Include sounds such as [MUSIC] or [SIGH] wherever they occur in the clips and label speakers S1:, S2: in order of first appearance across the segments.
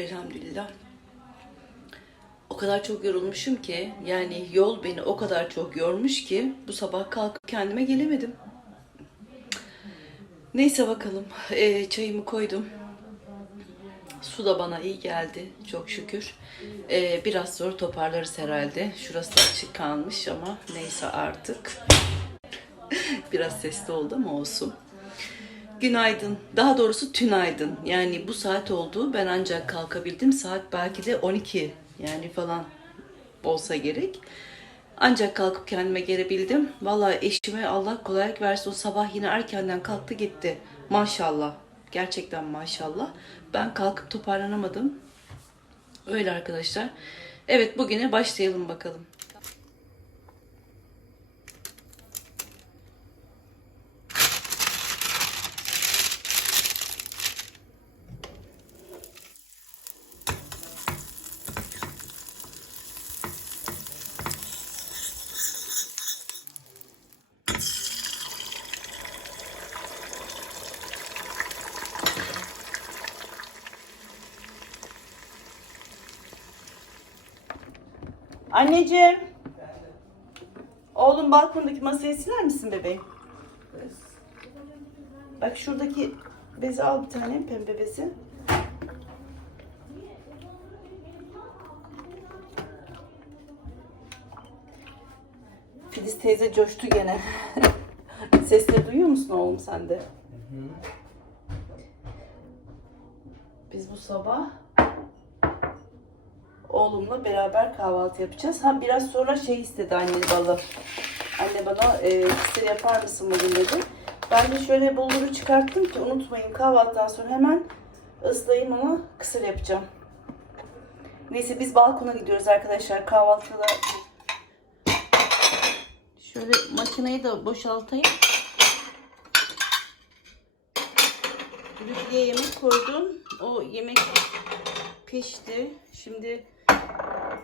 S1: elhamdülillah. O kadar çok yorulmuşum ki yani yol beni o kadar çok yormuş ki bu sabah kalkıp kendime gelemedim. Neyse bakalım. Ee, çayımı koydum. Su da bana iyi geldi çok şükür. Ee, biraz sonra toparlarız herhalde. Şurası açık kalmış ama neyse artık. [LAUGHS] biraz sesli oldu ama olsun. Günaydın. Daha doğrusu tünaydın. Yani bu saat oldu. Ben ancak kalkabildim. Saat belki de 12 yani falan olsa gerek. Ancak kalkıp kendime gelebildim. Vallahi eşime Allah kolaylık versin. O sabah yine erkenden kalktı gitti. Maşallah. Gerçekten maşallah. Ben kalkıp toparlanamadım. Öyle arkadaşlar. Evet bugüne başlayalım bakalım. Anneciğim. Oğlum balkondaki masayı siler misin bebeğim? Bak şuradaki bezi al bir tane pembe bezi. Filiz teyze coştu gene. [LAUGHS] Sesleri duyuyor musun oğlum sen de? Biz bu sabah oğlumla beraber kahvaltı yapacağız. Ha biraz sonra şey istedi anne balı. Anne bana e, kısır yapar mısın bugün dedi. Ben de şöyle bulguru çıkarttım ki unutmayın kahvaltıdan sonra hemen ıslayayım ama kısır yapacağım. Neyse biz balkona gidiyoruz arkadaşlar kahvaltıda. Şöyle makineyi de boşaltayım. Düdüklüye yemek koydum. O yemek pişti. Şimdi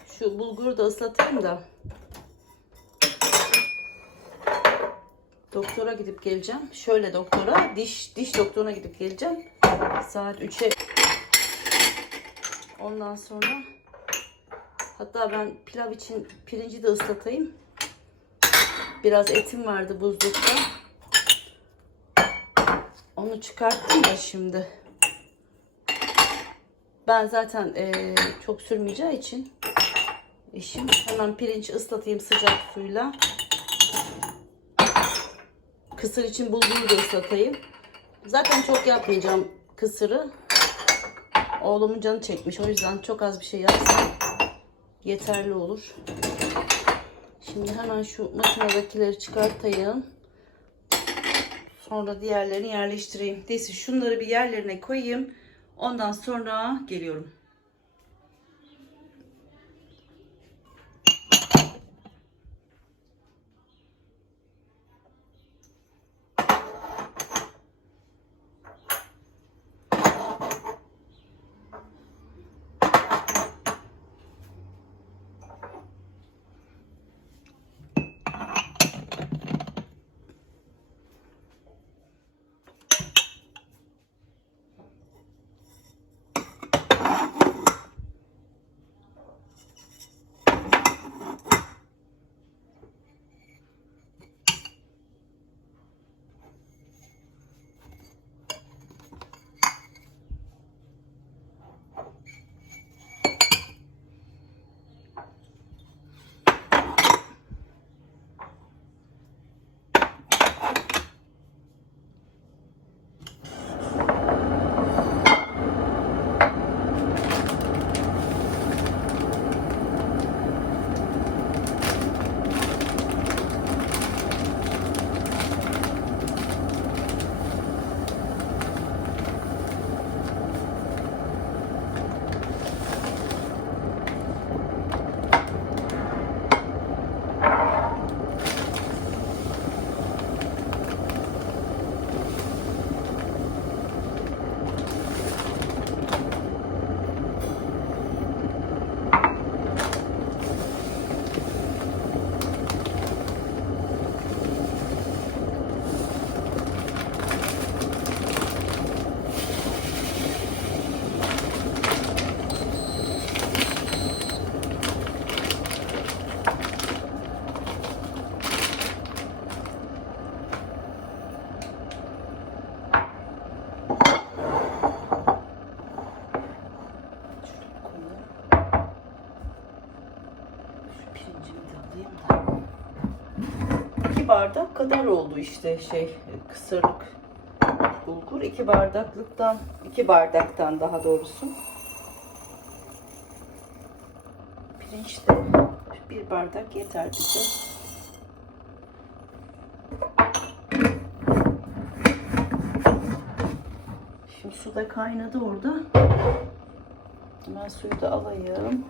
S1: şu bulguru da ıslatayım da. Doktora gidip geleceğim. Şöyle doktora, diş diş doktoruna gidip geleceğim. Saat 3'e. Ondan sonra hatta ben pilav için pirinci de ıslatayım. Biraz etim vardı buzlukta. Onu çıkarttım da şimdi. Ben zaten eee, çok sürmeyeceği için işim hemen pirinç ıslatayım sıcak suyla. Kısır için bulguru da ıslatayım. Zaten çok yapmayacağım kısırı. Oğlumun canı çekmiş. O yüzden çok az bir şey yapsam yeterli olur. Şimdi hemen şu makinedekileri çıkartayım. Sonra diğerlerini yerleştireyim. Neyse şunları bir yerlerine koyayım. Ondan sonra geliyorum. İşte şey kısırlık bulgur. iki bardaklıktan, iki bardaktan daha doğrusu. Pirinç de bir bardak yeter bize. Şimdi su da kaynadı orada. Ben suyu da alayım.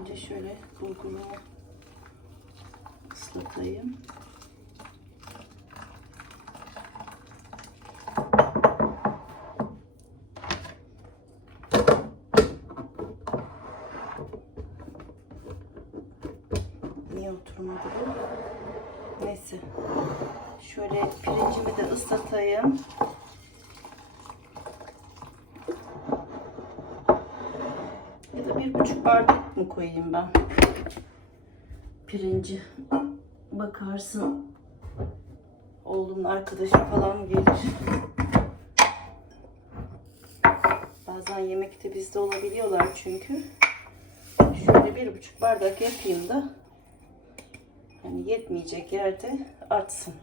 S1: Önce şöyle bulgurumu ıslatayım. Niye oturmadı bu? Neyse. Şöyle pirincimi de ıslatayım. Ya da bir buçuk bardak mı koyayım ben? Pirinci. Bakarsın. Oğlumun arkadaşı falan gelir. Bazen yemekte bizde olabiliyorlar çünkü. Şöyle bir buçuk bardak yapayım da hani yetmeyecek yerde artsın.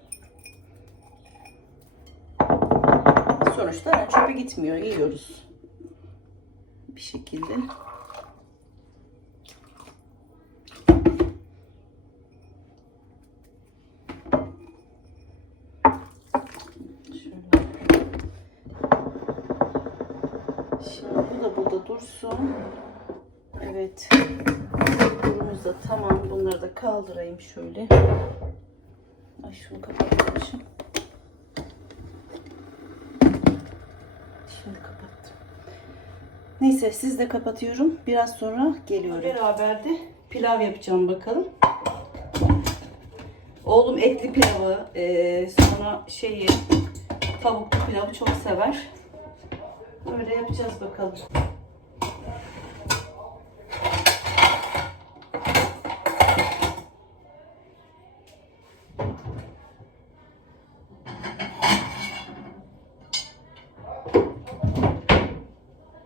S1: Sonuçta çöpe gitmiyor. Yiyoruz. Bir şekilde. Şöyle. Şimdi bu da burada dursun. Evet. Bulgurumuz da tamam. Bunları da kaldırayım şöyle. Ay şunu kapatmışım. Şimdi kapattım. Neyse siz de kapatıyorum. Biraz sonra geliyorum. Beraber de pilav yapacağım bakalım. Oğlum etli pilavı, eee, sonra şeyi tavuklu pilavı çok sever. Öyle yapacağız bakalım.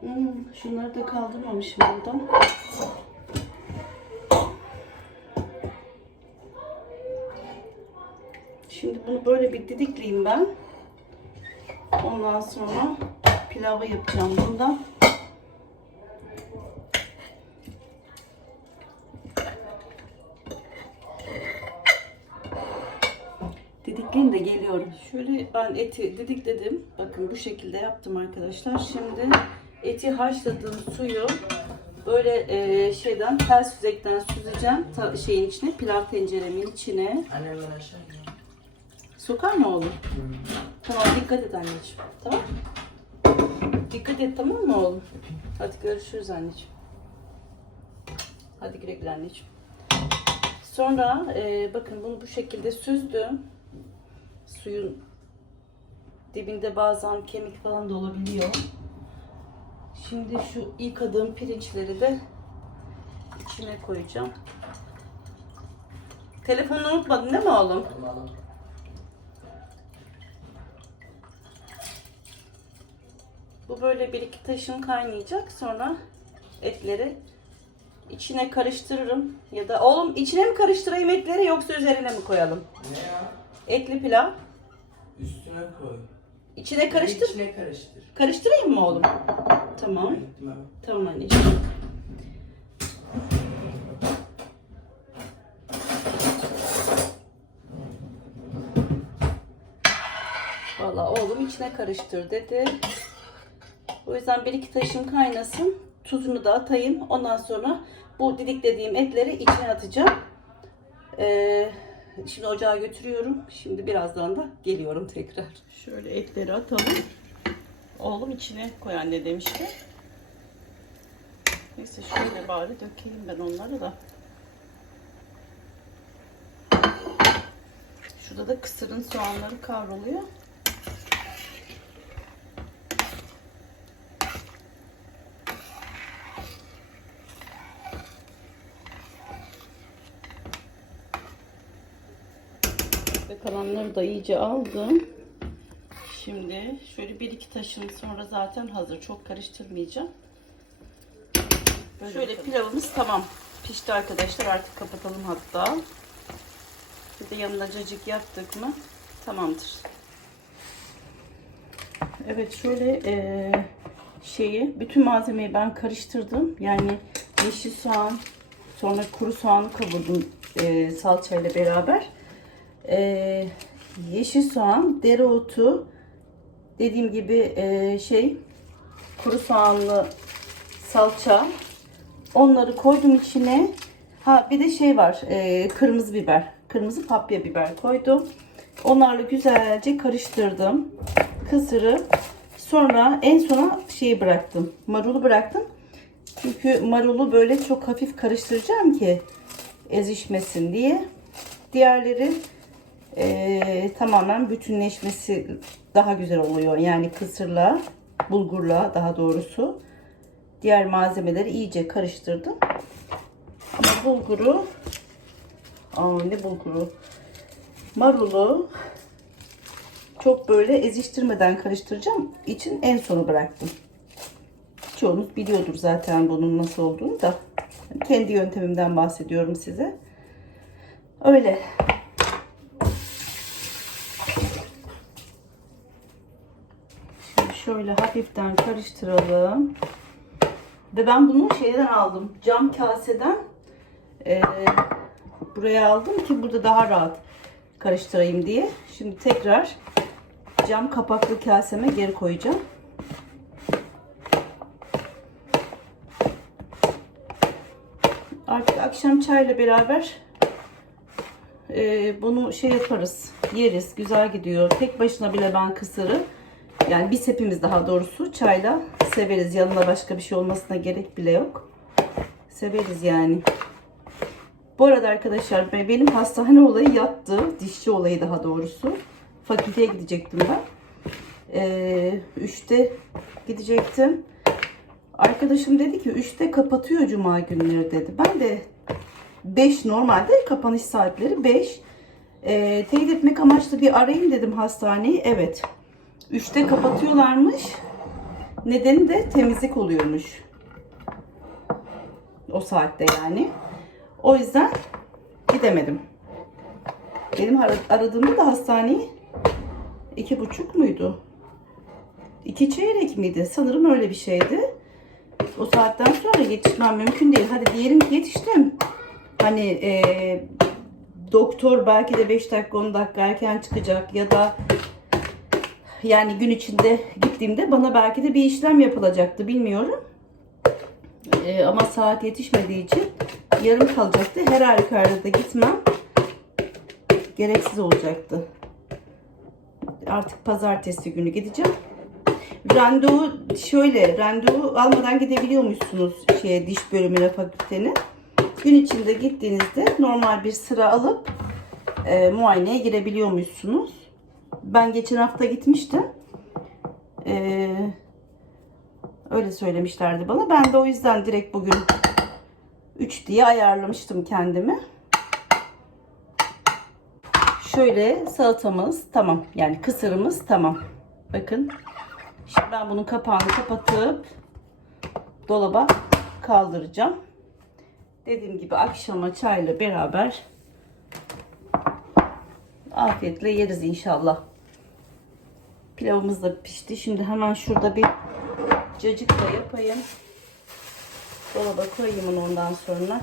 S1: Hmm, şunları da kaldırmamışım buradan. Şimdi bunu böyle bir didikleyeyim ben. Ondan sonra pilavı yapacağım bundan. Didikleyin de geliyorum. Şöyle ben eti didikledim. Bakın bu şekilde yaptım arkadaşlar. Şimdi eti haşladığım suyu böyle e, şeyden tel süzekten süzeceğim ta, şeyin içine pilav tenceremin içine. Sokar mı oğlum? Tamam dikkat et anneciğim. Tamam. Dikkat et tamam mı oğlum? Hadi görüşürüz anneciğim. Hadi güle güle anneciğim. Sonra e, bakın bunu bu şekilde süzdüm. Suyun dibinde bazen kemik falan da olabiliyor. Şimdi şu yıkadığım pirinçleri de içine koyacağım. Telefonunu unutmadın değil mi oğlum?
S2: Tamam.
S1: Bu böyle bir iki taşım kaynayacak. Sonra etleri içine karıştırırım. Ya da oğlum içine mi karıştırayım etleri yoksa üzerine mi koyalım?
S2: Ne ya?
S1: Etli pilav.
S2: Üstüne koy.
S1: İçine karıştır.
S2: İçine karıştır.
S1: Karıştırayım mı oğlum? Tamam.
S2: Tamam.
S1: Tamam anneciğim. Valla oğlum içine karıştır dedi. O yüzden bir iki taşım kaynasın. Tuzunu da atayım. Ondan sonra bu didiklediğim etleri içine atacağım. Ee, şimdi ocağa götürüyorum. Şimdi birazdan da geliyorum tekrar. Şöyle etleri atalım. Oğlum içine koy anne demişti. Neyse şöyle bari dökeyim ben onları da. Şurada da kısırın soğanları kavruluyor. Kalanları da iyice aldım. Şimdi şöyle bir iki taşın sonra zaten hazır. Çok karıştırmayacağım. Şöyle pilavımız tamam. Pişti arkadaşlar. Artık kapatalım hatta. Bir de yanına cacık yaptık mı tamamdır. Evet şöyle eee, şeyi bütün malzemeyi ben karıştırdım. Yani yeşil soğan sonra kuru soğanı kavurdum eee salçayla beraber. Eee, yeşil soğan, dereotu, dediğim gibi eee, şey kuru soğanlı salça. Onları koydum içine. Ha bir de şey var. eee, kırmızı biber. Kırmızı papya biber koydum. Onlarla güzelce karıştırdım. Kısırıp sonra en sona şeyi bıraktım. Marulu bıraktım. Çünkü marulu böyle çok hafif karıştıracağım ki ezişmesin diye. Diğerleri eee, tamamen bütünleşmesi daha güzel oluyor. Yani kısırla, bulgurla daha doğrusu. Diğer malzemeleri iyice karıştırdım. Ama bulguru Aa ne bulguru. Marulu çok böyle eziştirmeden karıştıracağım için en sonu bıraktım. Çoğunuz biliyordur zaten bunun nasıl olduğunu da. Kendi yöntemimden bahsediyorum size. Öyle. Şimdi şöyle hafiften karıştıralım. Ve ben bunu şeyden aldım. Cam kaseden eee, buraya aldım ki burada daha rahat karıştırayım diye. Şimdi tekrar cam kapaklı kaseme geri koyacağım. Artık akşam çayla beraber eee, bunu şey yaparız. Yeriz. Güzel gidiyor. Tek başına bile ben kısırı yani biz hepimiz daha doğrusu çayla severiz. Yanına başka bir şey olmasına gerek bile yok. Severiz yani. Bu arada arkadaşlar be- benim hastane olayı yattı. Dişçi olayı daha doğrusu. Fakülteye gidecektim ben. Ee, üçte gidecektim. Arkadaşım dedi ki 3'te kapatıyor cuma günleri dedi. Ben de 5 normalde kapanış saatleri 5. Ee, teyit etmek amaçlı bir arayayım dedim hastaneyi. Evet. 3'te kapatıyorlarmış. Nedeni de temizlik oluyormuş. O saatte yani. O yüzden gidemedim. Benim ara- aradığımda da hastaneyi iki buçuk muydu? İki çeyrek miydi? Sanırım öyle bir şeydi. O saatten sonra yetişmem mümkün değil. Hadi diyelim ki yetiştim. Hani eee, doktor belki de 5 dakika 10 dakika erken çıkacak ya da yani gün içinde gittiğimde bana belki de bir işlem yapılacaktı bilmiyorum. Ee, ama saat yetişmediği için yarım kalacaktı. Her halükarda da gitmem gereksiz olacaktı. Artık pazartesi günü gideceğim. Randevu şöyle, randevu almadan gidebiliyormuşsunuz şeye diş bölümüne fakültenin. Gün içinde gittiğinizde normal bir sıra alıp e, muayeneye girebiliyormuşsunuz. Ben geçen hafta gitmiştim. Ee, öyle söylemişlerdi bana. Ben de o yüzden direkt bugün 3 diye ayarlamıştım kendimi. Şöyle salatamız tamam. Yani kısırımız tamam. Bakın. Şimdi ben bunun kapağını kapatıp dolaba kaldıracağım. Dediğim gibi akşama çayla beraber afiyetle yeriz inşallah. Pilavımız da pişti. Şimdi hemen şurada bir cacık da yapayım. Dolaba koyayım onu ondan sonra.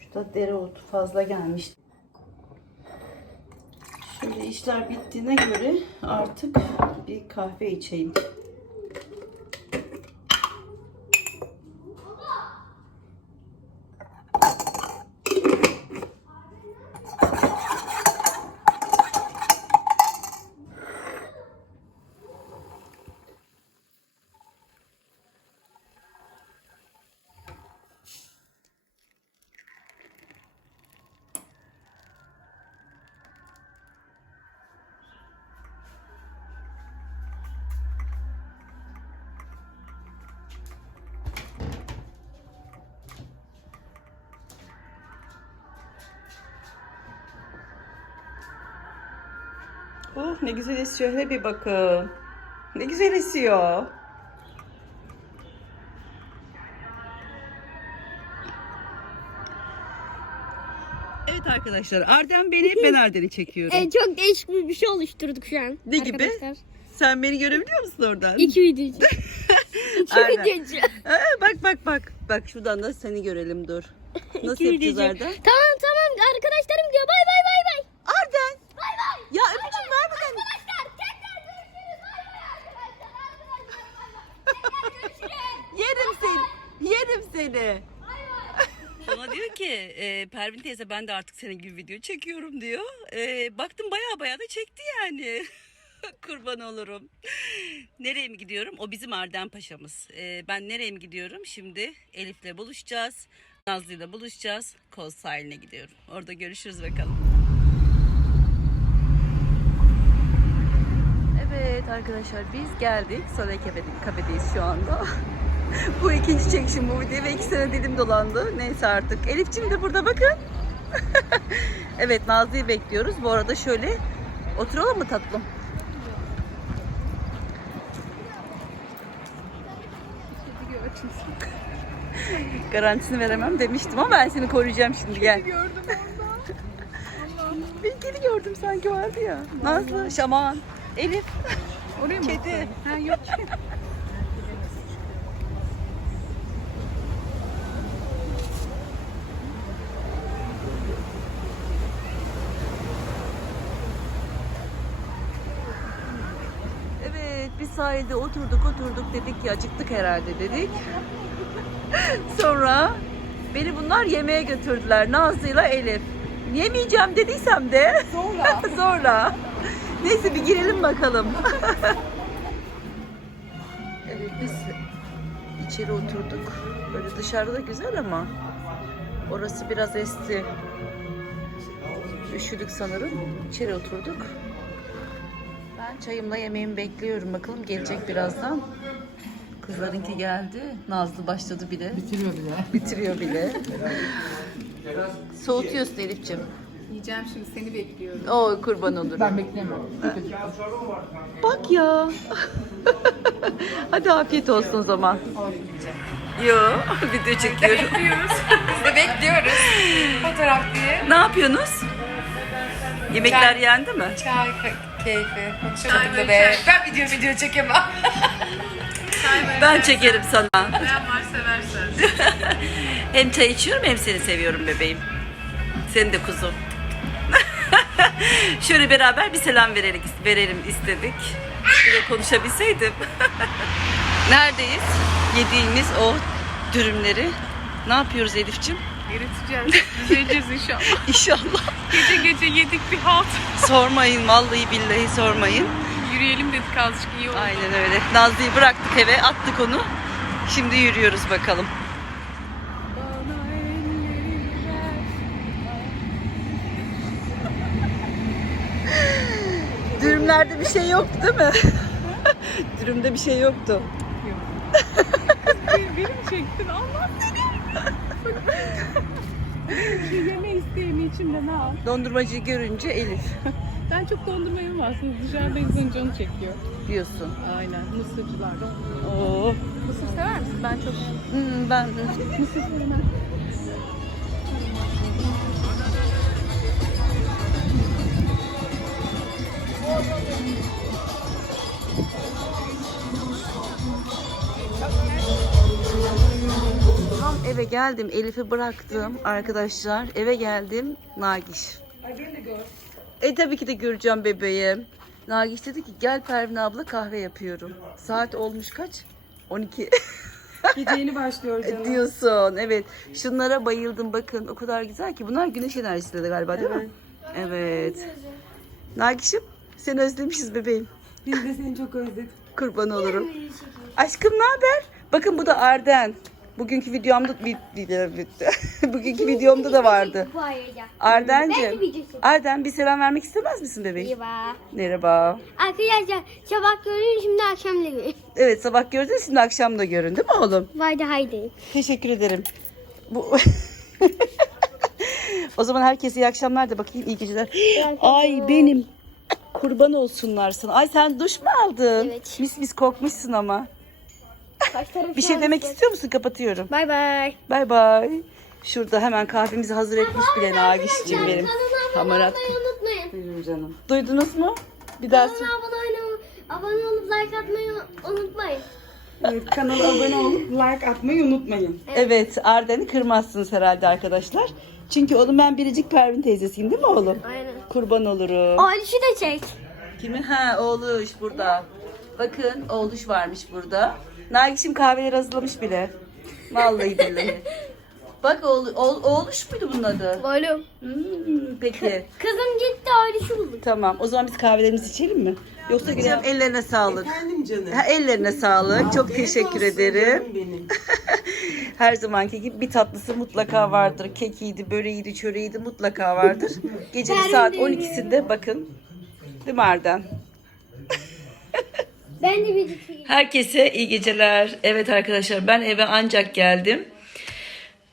S1: Şurada dereotu fazla gelmiş. Şöyle işler bittiğine göre artık bir kahve içeyim. Oh ne güzel esiyor. Hele bir bakın. Ne güzel esiyor. Evet arkadaşlar Arden beni ben Arden'i çekiyorum.
S3: E, çok değişik bir şey oluşturduk şu an.
S1: Ne gibi? Sen beni görebiliyor musun oradan?
S3: İki videocu. [LAUGHS] İki
S1: Arden.
S3: videocu.
S1: Ee, bak bak bak. Bak şuradan da seni görelim dur. [LAUGHS] Nasıl
S3: İki
S1: yapacağız
S3: videocu.
S1: Arden?
S3: Tamam
S1: seni. Bana diyor ki e, Pervin teyze ben de artık senin gibi video çekiyorum diyor. E, baktım baya baya da çekti yani. [LAUGHS] Kurban olurum. Nereye mi gidiyorum? O bizim Arden Paşa'mız. E, ben nereye mi gidiyorum? Şimdi Elif'le buluşacağız. Nazlı'yla buluşacağız. Koz sahiline gidiyorum. Orada görüşürüz bakalım. Evet arkadaşlar biz geldik. Soleil Kafede- kafedeyiz şu anda. Bu ikinci çekişim bu video ve iki sene dilim dolandı. Neyse artık. Elif'ciğim de burada bakın. [LAUGHS] evet Nazlı'yı bekliyoruz. Bu arada şöyle oturalım mı tatlım? Garantisini veremem demiştim ama ben seni koruyacağım şimdi gel.
S4: gördüm orada. [LAUGHS]
S1: Bir kedi gördüm sanki vardı ya. Nazlı, Şaman, Elif.
S4: Oraya mı?
S1: Kedi.
S4: Ha yok [LAUGHS] ki.
S1: Evet biz sahilde oturduk oturduk dedik ki acıktık herhalde dedik. [LAUGHS] Sonra beni bunlar yemeğe götürdüler Nazlı'yla Elif. Yemeyeceğim dediysem de [LAUGHS]
S4: Sonra.
S1: sonra. Neyse bir girelim bakalım. [LAUGHS] evet biz içeri oturduk. Böyle dışarıda da güzel ama orası biraz esti. Üşüdük sanırım. İçeri oturduk. Ben çayımla yemeğimi bekliyorum. Bakalım gelecek birazdan. Kızlarınki geldi. Nazlı başladı bile.
S4: Bitiriyor bile.
S1: Bitiriyor bile. Soğutuyorsun Elif'ciğim.
S4: Yiyeceğim şimdi seni bekliyorum.
S1: O kurban olurum.
S4: Ben bekleyemem.
S1: Bak ya. Hadi afiyet olsun o zaman. Yo, video çekiyorum.
S4: Bekliyoruz. Biz de bekliyoruz. Fotoğraf diye.
S1: ne yapıyorsunuz? Yemekler yendi mi?
S4: Çay keyfi. Konuşamadık da be. Ben video video çekemem.
S1: Ben çekerim sana.
S4: Ben var seversen. [LAUGHS]
S1: Hem çay içiyorum hem seni seviyorum bebeğim. Seni de kuzum. [LAUGHS] Şöyle beraber bir selam verelim, verelim istedik. Bir de konuşabilseydim. [LAUGHS] Neredeyiz? Yediğimiz o dürümleri. Ne yapıyoruz Elif'ciğim?
S4: Eriteceğiz. Düzeleceğiz inşallah. [LAUGHS]
S1: İnşallah.
S4: Gece gece yedik bir halt.
S1: Sormayın vallahi billahi sormayın.
S4: Yürüyelim dedik azıcık iyi oldu.
S1: Aynen öyle. Nazlı'yı bıraktık eve attık onu. Şimdi yürüyoruz bakalım. [LAUGHS] Dürümlerde bir şey yoktu değil mi? [LAUGHS] Dürümde bir şey yoktu.
S4: Beni mi çektin? Allah şey yeme isteğimi içimde ne al?
S1: Dondurmacıyı görünce Elif
S4: Ben çok dondurma yemezsiniz. Dışarıda insan canı çekiyor.
S1: diyorsun.
S4: Aynen. Mısırcılarda.
S1: Oo.
S4: Mısır sever misin? Ben çok
S1: Hmm, ben
S4: mısır sevmem.
S1: tam eve geldim. Elif'i bıraktım arkadaşlar. Eve geldim. Nagiş.
S4: Ay beni de gör.
S1: E tabii ki de göreceğim bebeğim. Nagiş dedi ki gel Pervin abla kahve yapıyorum. Saat olmuş kaç? 12 [LAUGHS]
S4: Gece yeni başlıyor canım.
S1: diyorsun. Evet. Şunlara bayıldım bakın. O kadar güzel ki. Bunlar güneş enerjisi de galiba değil mi? Evet. Nagiş'im seni özlemişiz bebeğim.
S4: Biz de seni çok özledik.
S1: Kurban olurum. Aşkım ne haber? Bakın bu da Arden. Bugünkü videomda [LAUGHS] bugünkü videomda da vardı. Arden'cim. Arden bir selam vermek istemez misin bebeğim?
S3: Merhaba.
S1: Merhaba.
S3: Arkadaşlar sabah görün şimdi akşam da görün.
S1: Evet sabah gördünüz şimdi akşam da görün değil mi oğlum?
S3: Haydi haydi.
S1: Teşekkür ederim. Bu [LAUGHS] O zaman herkese iyi akşamlar da bakayım iyi geceler. Ay benim kurban olsunlar sana. Ay sen duş mu aldın?
S3: Evet.
S1: Mis mis kokmuşsun ama. Bir şey demek istiyor musun? Kapatıyorum.
S3: Bay bay.
S1: Bay bay. Şurada hemen kahvemizi hazır etmiş bile Nagiş'cim benim. Hamarat.
S3: unutmayın.
S1: Buyurun canım. Duydunuz mu? Bir daha
S3: Kanala abone, olmayı- abone olup like atmayı unutmayın.
S4: Evet, kanala abone olup like atmayı unutmayın.
S1: Evet Arden'i kırmazsınız herhalde arkadaşlar. Çünkü oğlum ben biricik Pervin teyzesiyim değil mi oğlum?
S3: Aynen.
S1: Kurban olurum.
S3: Aliş'i de çek.
S1: Kimin? Ha oğluş burada. Bakın oğluş varmış burada. Nagiş'im kahveleri hazırlamış bile. Vallahi billahi. [LAUGHS] Bak oğlu, oğul, oğluş muydu bunun adı?
S3: Oğlum.
S1: Hmm, peki. [LAUGHS]
S3: Kızım gitti Aliş'i bulduk.
S1: Tamam. O zaman biz kahvelerimizi içelim mi? Yoksa gideceğim. Ellerine sağlık.
S2: Efendim canım.
S1: Ha, ellerine sağlık. Çok teşekkür
S2: olsun
S1: ederim.
S2: canım benim. [LAUGHS]
S1: Her zamanki gibi bir tatlısı mutlaka vardır. Kekiydi, böreğiydi, çöreğiydi mutlaka vardır. Gecenin saat 12'sinde bakın. Değil mi Arden?
S3: Ben de bir.
S1: Herkese iyi geceler. Evet arkadaşlar ben eve ancak geldim.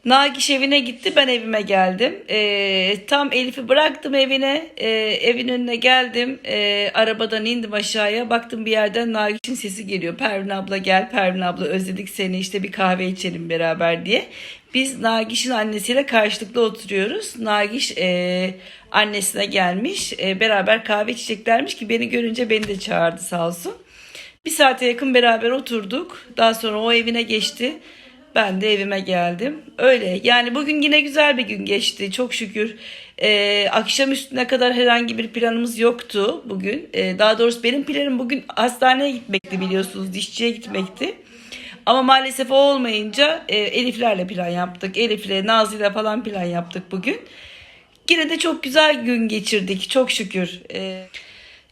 S1: Nagiş evine gitti ben evime geldim. Ee, tam Elif'i bıraktım evine. Ee, evin önüne geldim. Ee, arabadan indim aşağıya. Baktım bir yerden Nagiş'in sesi geliyor. Pervin abla gel Pervin abla özledik seni işte bir kahve içelim beraber diye. Biz Nagiş'in annesiyle karşılıklı oturuyoruz. Nagiş e, annesine gelmiş. E, beraber kahve içeceklermiş ki beni görünce beni de çağırdı sağ olsun. Bir saate yakın beraber oturduk. Daha sonra o evine geçti. Ben de evime geldim. Öyle yani bugün yine güzel bir gün geçti çok şükür. Ee, akşam üstüne kadar herhangi bir planımız yoktu bugün. Ee, daha doğrusu benim planım bugün hastaneye gitmekti biliyorsunuz dişçiye gitmekti. Ama maalesef o olmayınca e, Eliflerle plan yaptık. Elif'le Nazlı'yla falan plan yaptık bugün. Yine de çok güzel gün geçirdik çok şükür. Ee,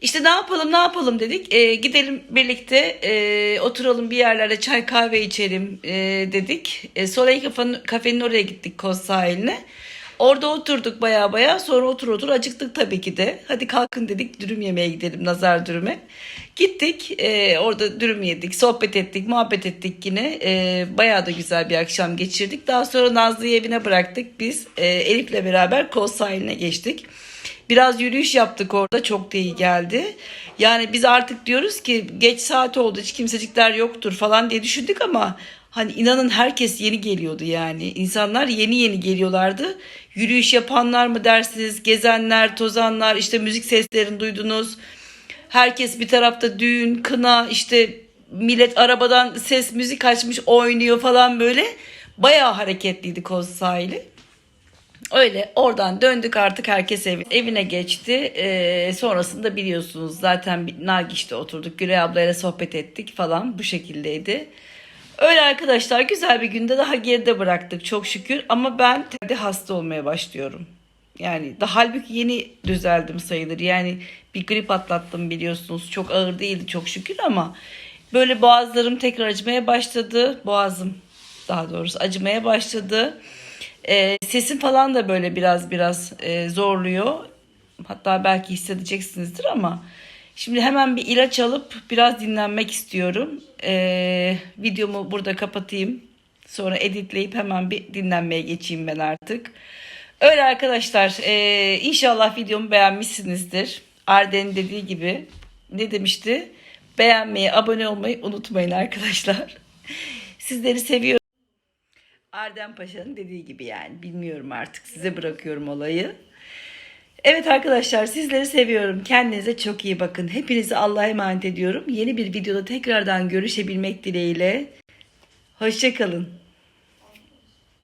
S1: işte ne yapalım ne yapalım dedik. Ee, gidelim birlikte e, oturalım bir yerlerde çay kahve içelim e, dedik. E, Soleil kafenin, kafenin oraya gittik Koz sahiline. Orada oturduk baya baya sonra otur otur acıktık tabii ki de. Hadi kalkın dedik dürüm yemeye gidelim nazar dürüme. Gittik e, orada dürüm yedik sohbet ettik muhabbet ettik yine. E, bayağı da güzel bir akşam geçirdik. Daha sonra Nazlı'yı evine bıraktık biz e, Elif'le beraber Koz sahiline geçtik. Biraz yürüyüş yaptık orada çok da iyi geldi. Yani biz artık diyoruz ki geç saat oldu hiç kimsecikler yoktur falan diye düşündük ama hani inanın herkes yeni geliyordu yani. İnsanlar yeni yeni geliyorlardı. Yürüyüş yapanlar mı dersiniz, gezenler, tozanlar, işte müzik seslerini duydunuz. Herkes bir tarafta düğün, kına, işte millet arabadan ses müzik açmış oynuyor falan böyle. Bayağı hareketliydi Koz sahili. Öyle oradan döndük artık herkes ev, evine geçti. Ee, sonrasında biliyorsunuz zaten Nagiş'te oturduk. Gülay ablayla sohbet ettik falan bu şekildeydi. Öyle arkadaşlar güzel bir günde daha geride bıraktık çok şükür. Ama ben de hasta olmaya başlıyorum. Yani daha halbuki yeni düzeldim sayılır. Yani bir grip atlattım biliyorsunuz. Çok ağır değildi çok şükür ama böyle boğazlarım tekrar acımaya başladı. Boğazım daha doğrusu acımaya başladı. Ee, sesim falan da böyle biraz biraz e, zorluyor. Hatta belki hissedeceksinizdir ama şimdi hemen bir ilaç alıp biraz dinlenmek istiyorum. Ee, videomu burada kapatayım. Sonra editleyip hemen bir dinlenmeye geçeyim ben artık. Öyle arkadaşlar. ee, inşallah videomu beğenmişsinizdir. Arden'in dediği gibi ne demişti? Beğenmeyi, abone olmayı unutmayın arkadaşlar. [LAUGHS] Sizleri seviyorum. Ardem Paşa'nın dediği gibi yani bilmiyorum artık size bırakıyorum olayı. Evet arkadaşlar sizleri seviyorum. Kendinize çok iyi bakın. Hepinizi Allah'a emanet ediyorum. Yeni bir videoda tekrardan görüşebilmek dileğiyle. Hoşçakalın.